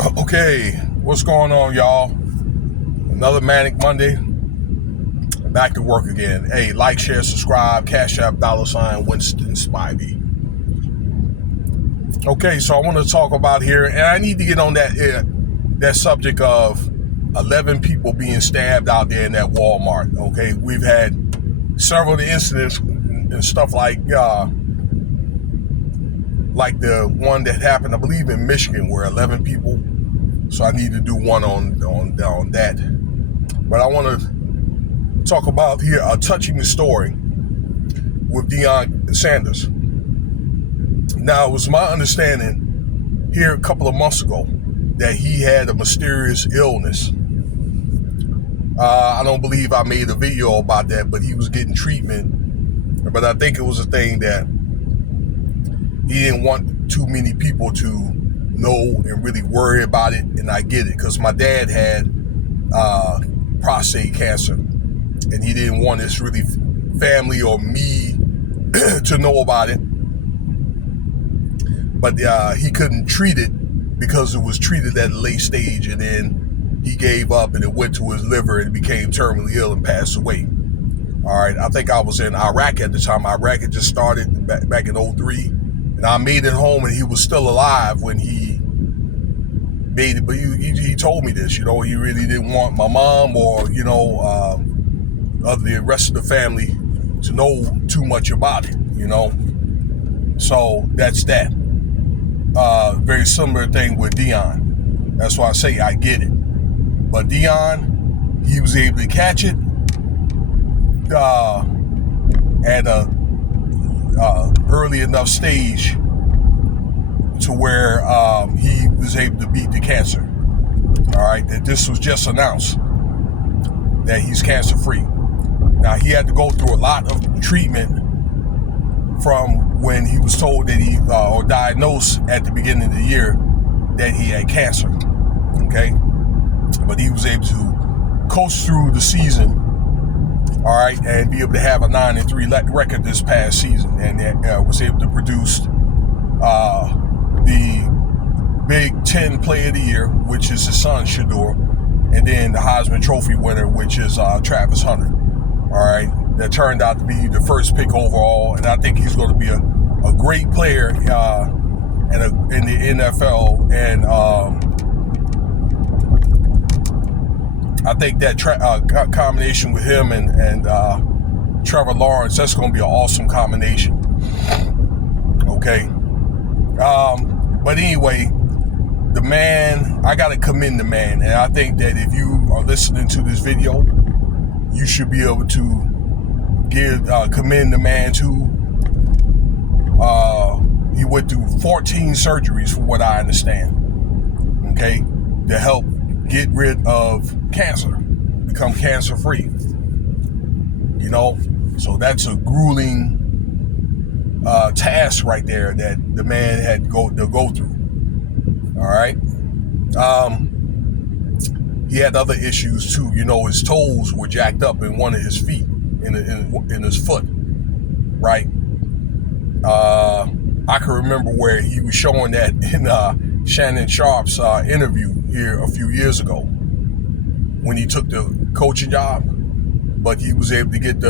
Okay, what's going on, y'all? Another Manic Monday. Back to work again. Hey, like, share, subscribe, Cash App, $ Winston Spivey. Okay, so I want to talk about here, and I need to get on that subject of 11 people being stabbed out there in that Walmart. Okay, we've had several of the incidents and stuff like the one that happened, I believe, in Michigan, where 11 people. So I need to do one on that. But I want to talk about here a touching story with Deion Sanders. Now, it was my understanding here a couple of months ago that he had a mysterious illness. I don't believe I made a video about that, but he was getting treatment. But I think it was a thing that he didn't want too many people to know and really worry about it. And I get it, because my dad had prostate cancer, and he didn't want his really family or me to know about it. But he couldn't treat it because it was treated at a late stage, and then he gave up and it went to his liver and became terminally ill and passed away. All right, I think I was in Iraq at the time. Iraq had just started back in 2003, and I made it home and he was still alive when he made it. But he told me this, he really didn't want my mom or, of the rest of the family to know too much about it, So that's that. Very similar thing with Deion. That's why I say I get it. But Deion, he was able to catch it at a early enough stage to where he was able to beat the cancer. All right, that this was just announced that he's cancer free. Now, he had to go through a lot of treatment from when he was told that or diagnosed at the beginning of the year that he had cancer. Okay, but he was able to coast through the season, all right, and be able to have a 9-3 record this past season, and was able to produce the Big Ten Player of the Year, which is his son Shador, and then the Heisman Trophy winner, which is Travis Hunter. All right, that turned out to be the first pick overall, and I think he's going to be a great player in the NFL. And I think that combination with him and Trevor Lawrence, that's going to be an awesome combination. Okay, but anyway, the man, I got to commend the man, and I think that if you are listening to this video, you should be able to commend the man too. He went through 14 surgeries, from what I understand, okay, to help get rid of cancer, become cancer free. So that's a grueling task right there that the man had to go through. All right. He had other issues too. His toes were jacked up in one of his feet, in his foot, right? I can remember where he was showing that in Shannon Sharp's interview here a few years ago when he took the coaching job, but he was able to get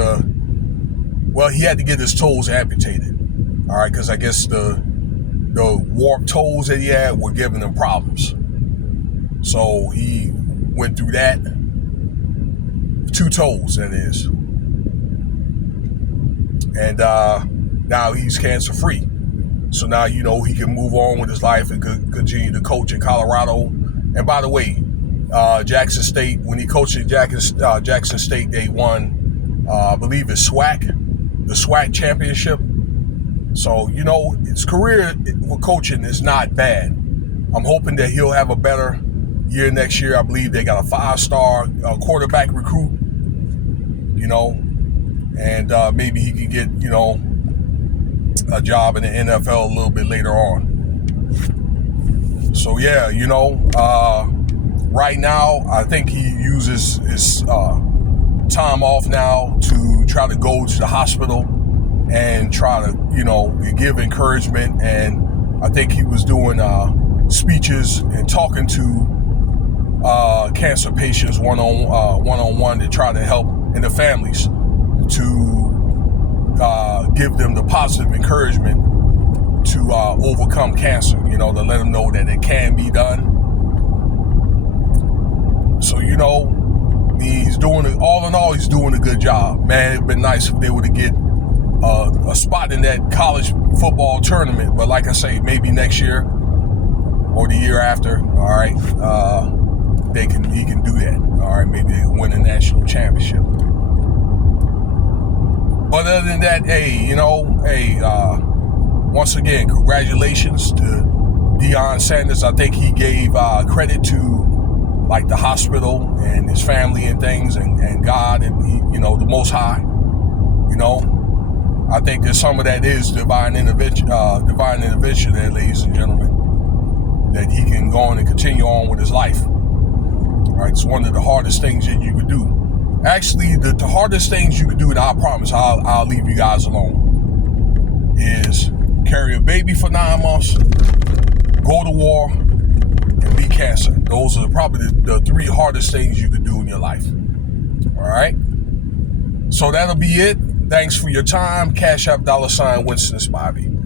he had to get his toes amputated, all right, because I guess the warped toes that he had were giving him problems. So he went through that. 2 toes, that is. And now he's cancer free. So now, he can move on with his life and continue to coach in Colorado. And by the way, Jackson State, when he coached at Jackson State, they won, I believe it's the SWAC championship. So, his career with coaching is not bad. I'm hoping that he'll have a better year next year. I believe they got a 5-star quarterback recruit, and maybe he could get, a job in the NFL a little bit later on. So, yeah, right now, I think he uses his time off now to try to go to the hospital and try to, give encouragement. And I think he was doing speeches and talking to cancer patients one-on-one to try to help, and the families, to give them the positive encouragement to overcome cancer, to let them know that it can be done. So, he's doing it, all in all, he's doing a good job. Man, it'd been nice if they were to get a spot in that college football tournament, but like I say, maybe next year or the year after, all right, he can do that, all right, maybe they can win a national championship. But other than that, once again, congratulations to Deion Sanders. I think he gave credit to the hospital and his family and things, and God and the Most High. I think that some of that is divine intervention there, ladies and gentlemen, that he can go on and continue on with his life. All right, it's one of the hardest things that you could do. Actually, the hardest things you could do, and I promise I'll leave you guys alone, is carry a baby for 9 months, go to war, and beat cancer. Those are probably the 3 hardest things you could do in your life. All right? So that'll be it. Thanks for your time. Cash App $Winston Spivey.